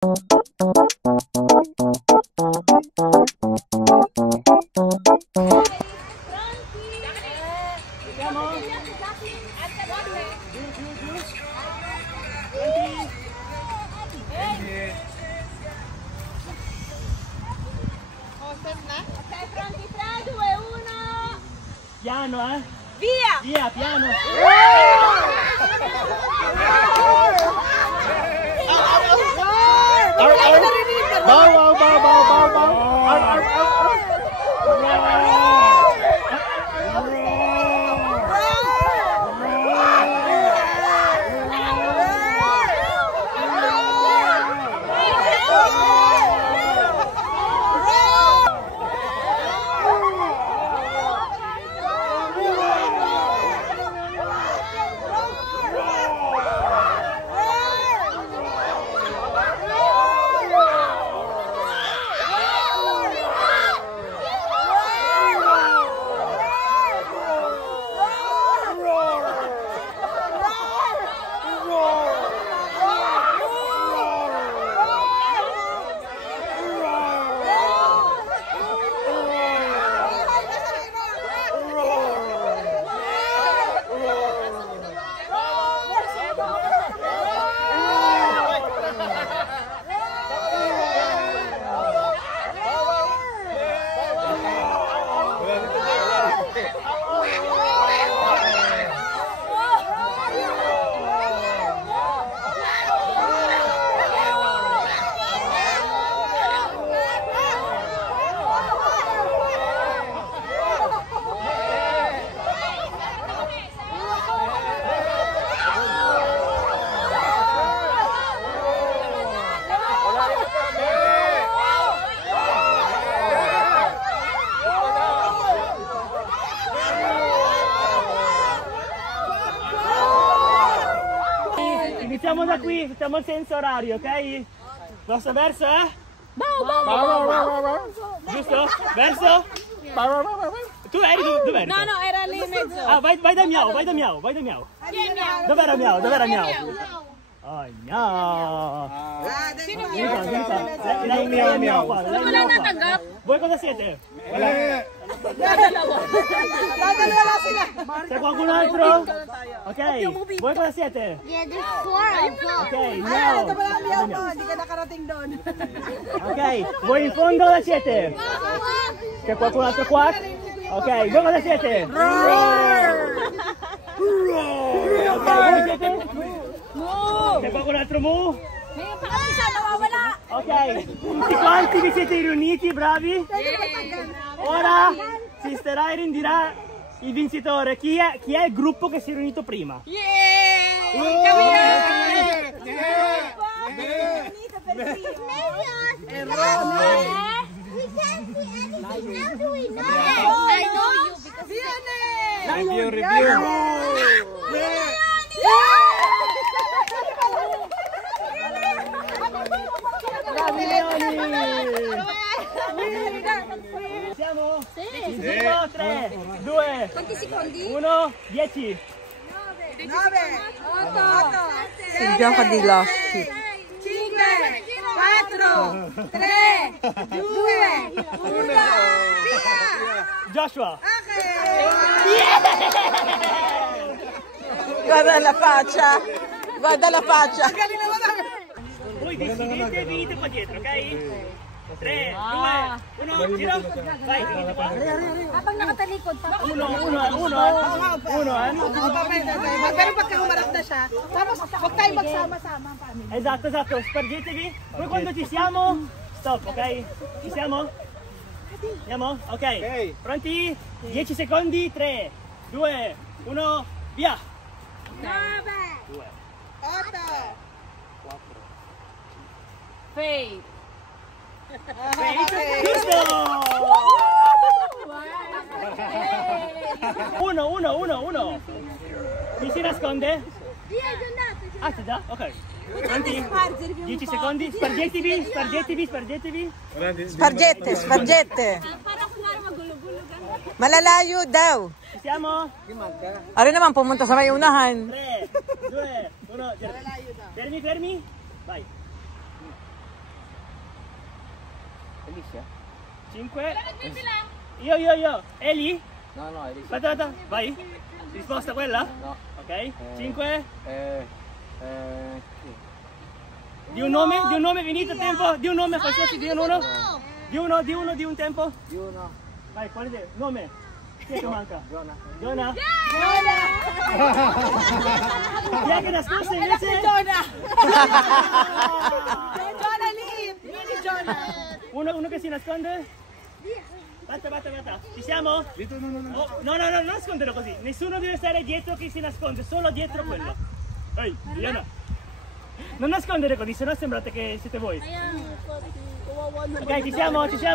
Piano, eh? Via! Via, piano! Bow, bow, bow, bow, bow, bow! Iniziamo da qui, facciamo il senso orario, ok? Vostro verso, eh? Giusto? Verso? Tu eri dov'eri? No, no, era lì in mezzo. Ah, vai da Miao, vai da Miao, vai da Miao. Dov'era Miao? Dov'era Miao? Oh, Miao. Lei Miao qua, lei Miao qua. Voi cosa siete? Dadalawa sila. C'è qualcun altro? Ok, voi cosa siete? Yeah, there's four. Ok, Miao. Hindi ka nakarating doon. Ok, voi in fondo cosa siete? C'è qualcun altro qua? Ok, voi cosa siete? Ok, voi siete? C'è qualcun altro mu? Ok, tutti quanti vi siete riuniti, bravi? Ora si starà e renderà il vincitore. Chi è il gruppo che si è riunito prima? Bravi Leoni! Siamo? Sì! 3, 2, 1, 10! 9, 8, Gioco di Lossi. 5, 4, 3, 2, 1, via! Joshua! Guarda la faccia. Guarda la faccia. Voi decidete e venite qua dietro, ok? 3, 2, 1, giro! Vai, venite qua! Habang nakatalikod pa. Uno, Pero pagka humarap na siya, tapos huwag tayo magsama-sama. Esatto, spargetevi. Poi quando ci siamo, stop, ok? Ci siamo? Andiamo? Ok. Pronti? 10 secondi, 3, 2, 1, via! 9, 8, Faith. Giusto! Uno. Chi si nasconde? Ah, c'è già? Ok. Pronti? 10 secondi. Spargetevi. Spargette. Malalayo daw. Ci siamo? Ari naman pumunta sa may unahan. 3, 2, 1. Fermi. Vai. Alicia? 5. Io. Eli? No, Alicia. Aspetta, vai. Risposta quella? No. Ok. 5. Sì. Di un nome, finito il tempo. Di un nome qualsiasi, di uno. Di un tempo. Di uno. Vai, quale è? Nome? Chi è che manca? Giona. Chi è che nascoste invece? Jonah! Jonah lì! Vieni Jonah! Uno che si nasconde? Aspetta. Ci siamo? No, non nasconderlo così. Nessuno deve stare dietro chi si nasconde, solo dietro quello. Ehi, Diana. Non nascondere così, sennò sembrate che siete voi. Ok, ci siamo? Ok. 3,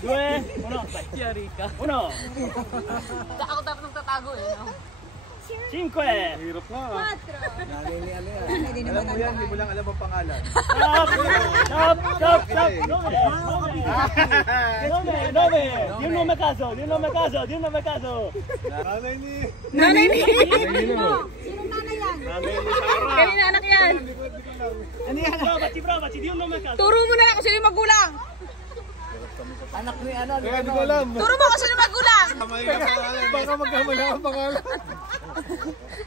2, 1, vai. 1. Ako dapat nagtatago eh, no? 5. Hirap na. 4. Alam mo yan, hindi mo lang alam ang pangalan. Stop. Nome. Di un nome a caso. Nanay ni! Sinong nanay yan? Kanina anak yan! Provaci, di un nome a caso. Turo mo na lang kung sino yung magulang! Anak ni ano? Kaya di ko alam. Turo mo kung sino yung magulang! Baka magkamali ang pangalan.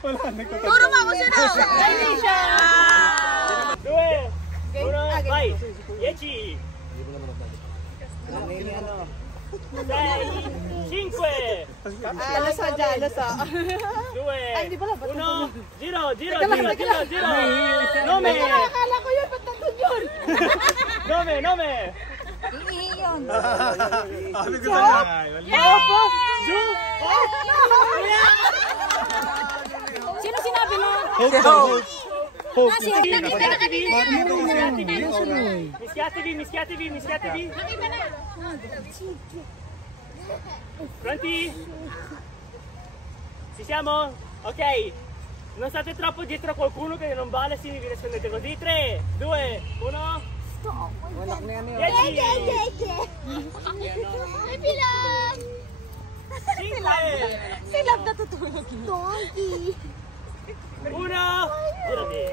Wala, nagtatanda. Turo mo kung sino! Alicia! 2, 1, vai. 10. 6, 5. Lasa. 2, 1, giro. Nome. Akala ko yun, ba't nandun yun? Nome. Iihi yun. Sabi ko na yan. Sino sinabi mo? Mischiatevi. Pronti? Ci siamo? Ok. Non state troppo dietro a qualcuno che non vale se vi nascondete così. 3, 2, 1. Anak ni ano? 10. 5. Sila natutulog. Donkey. 1. Girati.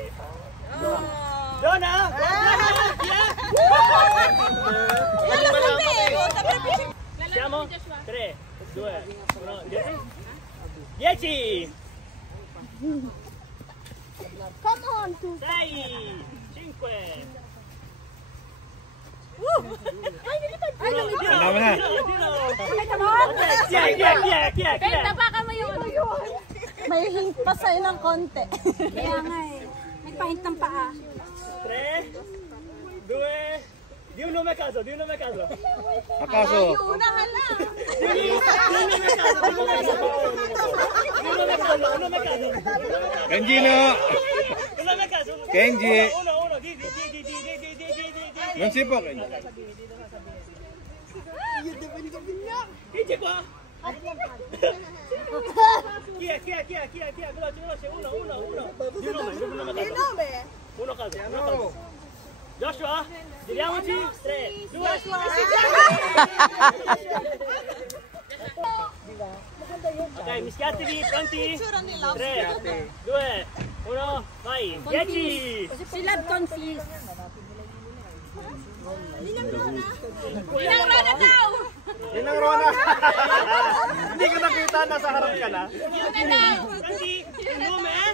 Donna! Siamo? 3, 2, 1, 10. Come on, 6, 5. Tama na. Chi è? tapakan mo yun. May hint pa sa'yo ng konti. Kaya nga eh. May pahint ng paa. 3, 2, di un nome a caso. Akaso. Una ka lang. Un nome a caso. Kenji no. Un nome a caso. Kenji. Uno. Di. Non si può Kenji. Kenji qua. Chi è? Veloce. Uno. Di un nome a caso. Uno a caso. Joshua, giriamoci. 3, 2, 1. Ok, mischiatevi, pronti? 3, 2, 1, vai. 10. Sila confused. Ilang rana daw! Inang Rona. Hindi ko nakita, nasa harap ka na. Pronti? Il nome è?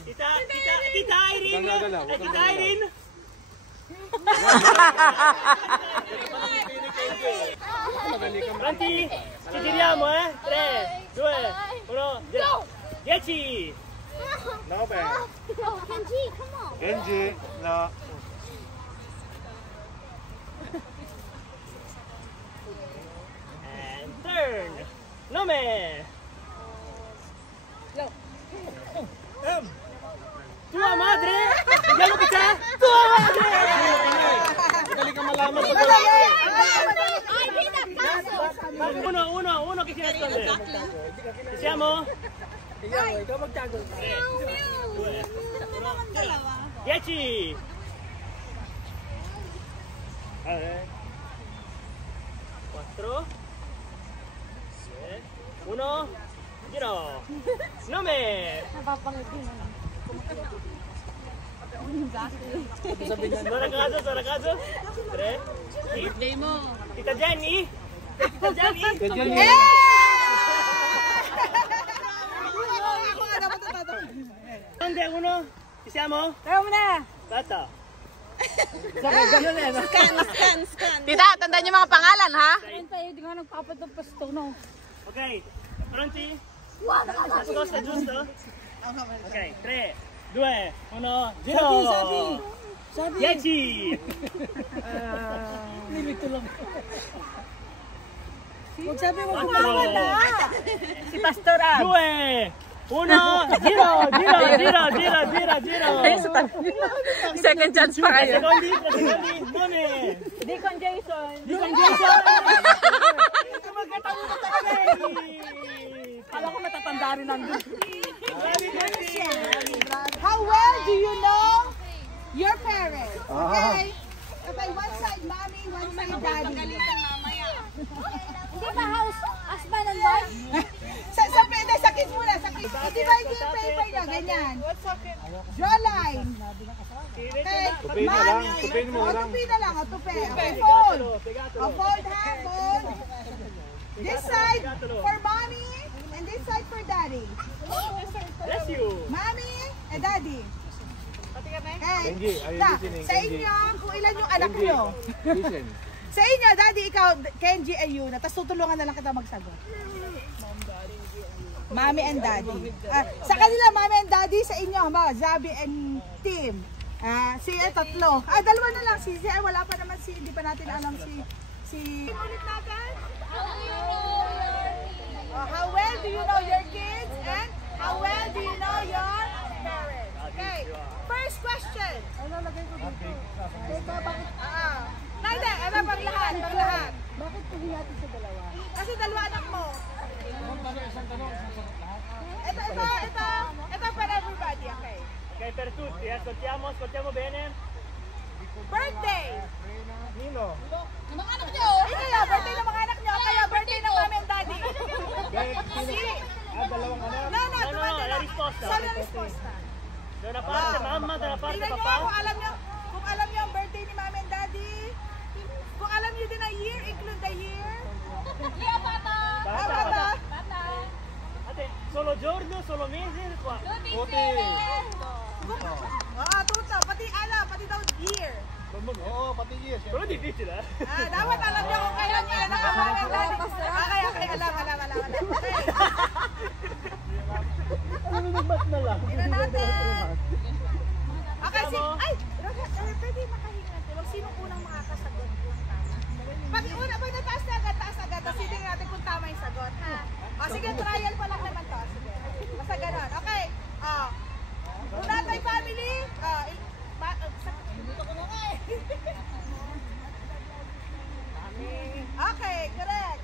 Tita Irene? È Tita Irene? Pronti? Ci giriamo, 3, 2, 1, 10. No, be. Oh, Kenji, come on. Kenji no. And turn. Nome. Tua madre? Vediamo che c'è? Tua madre! Madali ka malaman pag Uno che si nasconde. Ci siamo? ikaw magtago. 10. 4. 1. Giro. Nome. Napapangiti mo. Suara kaso. Tre. Birthday mo. Tita Jenny. Tita Jenny. Ako nga dapat ito. Donde uno? Ci siamo? Tayo mo na. Bata. Scan. Tita, tandaan niyo mga pangalan, ha? Ayun tayo, di nga nagpapatong no. Ok. Pronti? Nascosta, giusto? Ok, 3, 2, 1, giro! 10! Nilito lang. Huwag sabi mo 4, Si Pastora. 2, 1, giro! Second chance pa kayo. Secondi, nome! Deacon Jason. Deacon Jason! Ito magkatawa na talaga Alam ko matatanda rin nandun. How well do you know your parents? Okay? Okay, one side mommy, one side daddy. Hindi ba husband and wife? Sa kiss muna, sa kiss. I-divide yung paper nyo, ganyan. Draw line. Okay, mommy. Tupin mo lang. Tupi na lang, tupi. Okay, fold. Fold ha, fold. This side for mommy, and this side for daddy. Bless you! Mommy and daddy. Kenji, are you Na, listening? sa inyo, kung ilan yung anak nyo. Listen. Sa inyo, daddy, ikaw, Kenji and Yuna, tapos tutulungan na lang kita magsagot. Mommy and daddy. Sa kanila, mommy and daddy, sa inyo, Zabi and Tim. Si tatlo. Dalawa na lang. Si wala pa naman hindi pa natin alam si ulit natin. How well do you know your kids and how well do you know your parents? Okay. First question. Hindi, pang lahat. Bakit pahiyati sa dalawa? Kasi dalawa anak mo. Ito para everybody, okay? Ok, per tutti, ascoltiamo bene. Birthday! Nino. Kaya, birthday ng mga anak nyo. Kaya, birthday ng mami and daddy. Dalawang anak. No, la risposta. Solo risposta. Da una parte mamma, da una parte Tingnan nyo, papà. kung alam nyo ang birthday ni mami and daddy. Kung alam nyo din ang year, include the year. Bata. Ate, solo giorno, solo mese, qua. Tuta, pati daw year. Oo, pati yes. Però è difficile, eh? Dapat alam nyo kung kailan nyo anak ang mami and daddy. Okay, alam. Mas na lang. Tingnan natin. Okay, pwede makahinga. Huwag sinong unang makakasagot. Pag nataas na agad, taas agad. Tapos hindi natin kung tama yung sagot, ha? Sige, trial pa lang naman to. Sige. Basta ganon. Okay. Unatay family. Okay, correct.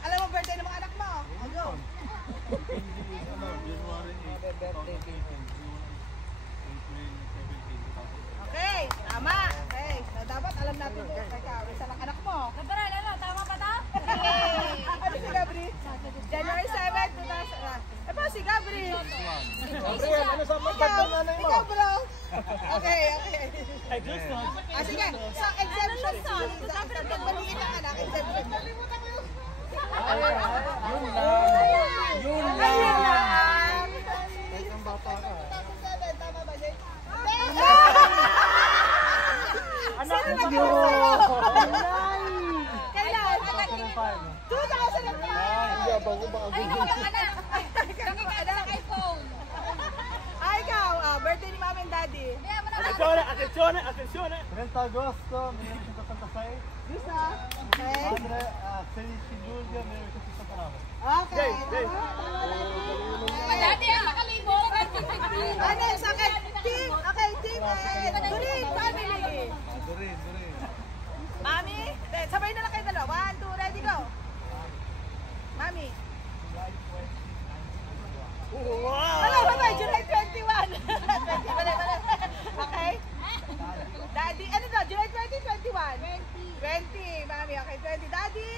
Alam mo birthday ng mga anak mo? Go. Okay, tama. Okay, dapat alam natin yun. Teka, isa lang anak mo. Tama ba ta? Ano si Gabri? January 7, 2000. Pa si Gabri. Gabriel, ano sa mga nanay mo? Ikaw bro. Okay. È giusto? Sige, so exemption. Maliit ang anak, exemption. Yun lang. Isang bata ka. Tama ba, Jay? Anak Sino mo. nag-iwan Kailan? 2005. Hindi, bago ba ako? Ikaw, birthday ni mami and daddy. Attenzione. 30 agosto 1976. Gusto? Okay. Madre, 16 luglio 1969. Okay. Dati ang makalibot. Ano sa akin? Team. Okay, team. Durin, family. Durin. Mami, sabay na lang kayo dalawa. 1, 2, ready, go. Mami. Wow. Wala, July 21. 20, bali. Okay? Daddy, ano to? July 20, 21? 20, mami. Okay, 20. Daddy?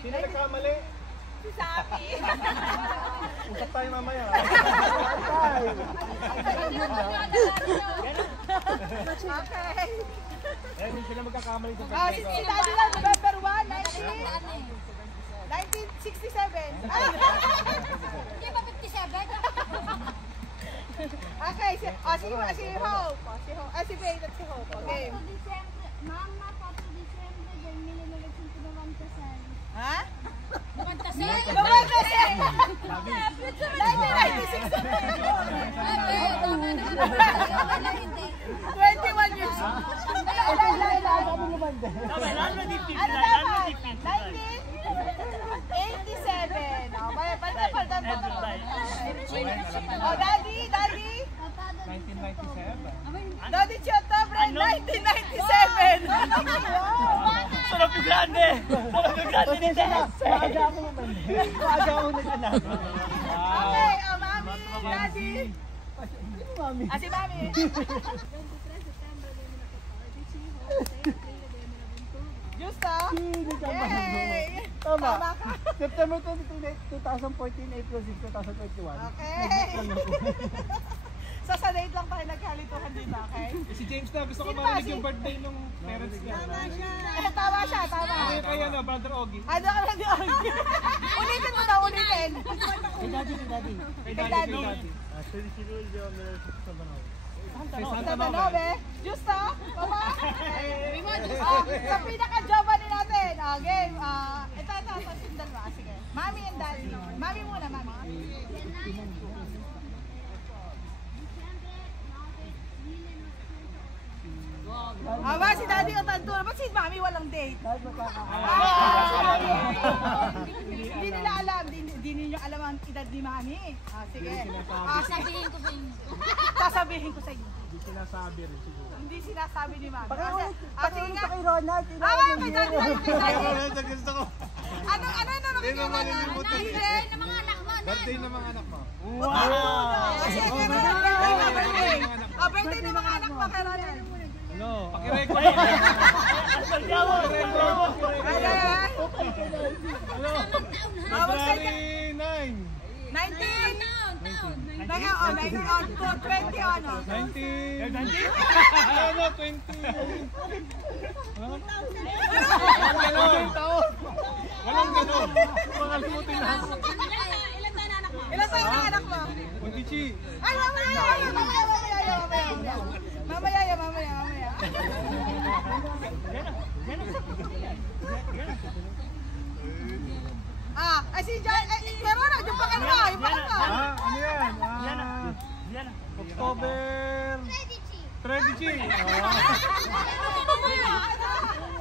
Sino nagkamali? Si Saki. Usap tayo mamaya. Okay. Eh, hindi sila magkakamali sa Ah, si Daddy lang, November 1, 1967. Hindi ba 57? Okay, si Hope. Si Hope. Si Faith at si Hope. Okay. Mama, 4 December, dahil milinulit yung pinawan ka sa... Ha? Kasi? Gawin kasi! 21 years. Lalo dipin. Ano dapat? 1987. Paltan. Oh, Daddy. 1997. Daddy October 1997. Sarap yung grande ni Tess. Maaga ako nag-anak. Okay, Mami, Daddy. Si Mami. Justo? Yay! Tama. ka. September 23, 2014, April 6, 2021. Okay. So sa date lang tayo nagkalituhan dito, okay? Si James na, gusto ko Sino ba? marinig yung birthday ng parents niya. Tama siya. Kaya na, Brother Ogie. Ano ka lang yun? Ulitin mo na, ulitin. Kay Daddy. Kay Daddy. Sa Tanobe. Justo? Mama? Sa pinaka-Giovanni natin. Game. Ito. Sundan mo. Sige. Mami and Daddy. Mami muna, Mami. Ba, si Daddy o Tanto. Ba't si Mami walang date? Hindi nila alam. Hindi ninyo alam ang edad ni Mami. Sige. Sabihin ko sa inyo. Sasabihin ko sa inyo. Hindi sinasabi rin siguro. Hindi sinasabi ni Mami. Sige nga. Kay Ronald, Kay Daddy. Gusto ko. Ano nakikita na? Birthday ng mga anak mo. Birthday ng mga anak mo. Birthday ng mga anak mo kay Ronald. Ano? Pakirecord. February 9. 19. 20 ano? 19. Ano? 20. Walang ganon. Makalimutin na. Ilan tayo ng anak mo? Puntichi. Ay, mamaya. Ay si John, meron na, yung pakan mo. Ano yan? October. Tredici.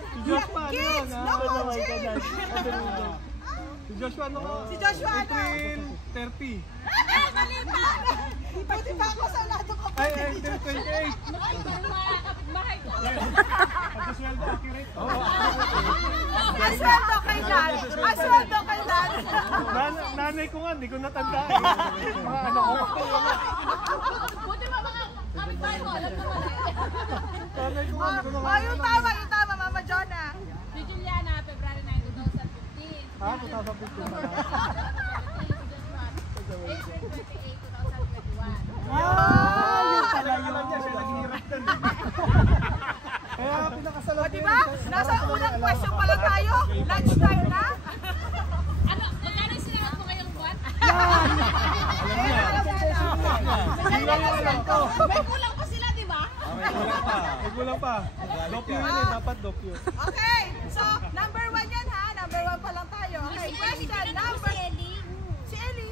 Si Joshua, ano yun? Kids, no coaching. Si Joshua, ano? Si Joshua, ano? April 30. Pwede pa ako sa lahat ko. Ay, April 28. Pagkasweldo, accurate. Asweldo kay Dan. Nanay ko nga, hindi ko natanda. Mga anak ko. Buti ba mga kapitbahay mo? Alam naman. Nanay ko nga, hindi ko Yung tama, Mama Jonah. Si Juliana, February 9, 2015. Ha? 2015 na. April 28, 2021. Alam niya, siya naghihirap din. Kaya pinakasalot O diba? Nasa unang question pa lang tayo. Lunch time na. Ano? Magkano yung sinangat mo ngayong buwan? May kulang pa sila, di ba? May kulang pa. Dopyo yun eh, dapat dopyo. Okay. So, number 1 yan ha. Number 1 pa lang tayo. Okay, question number... Si Ellie.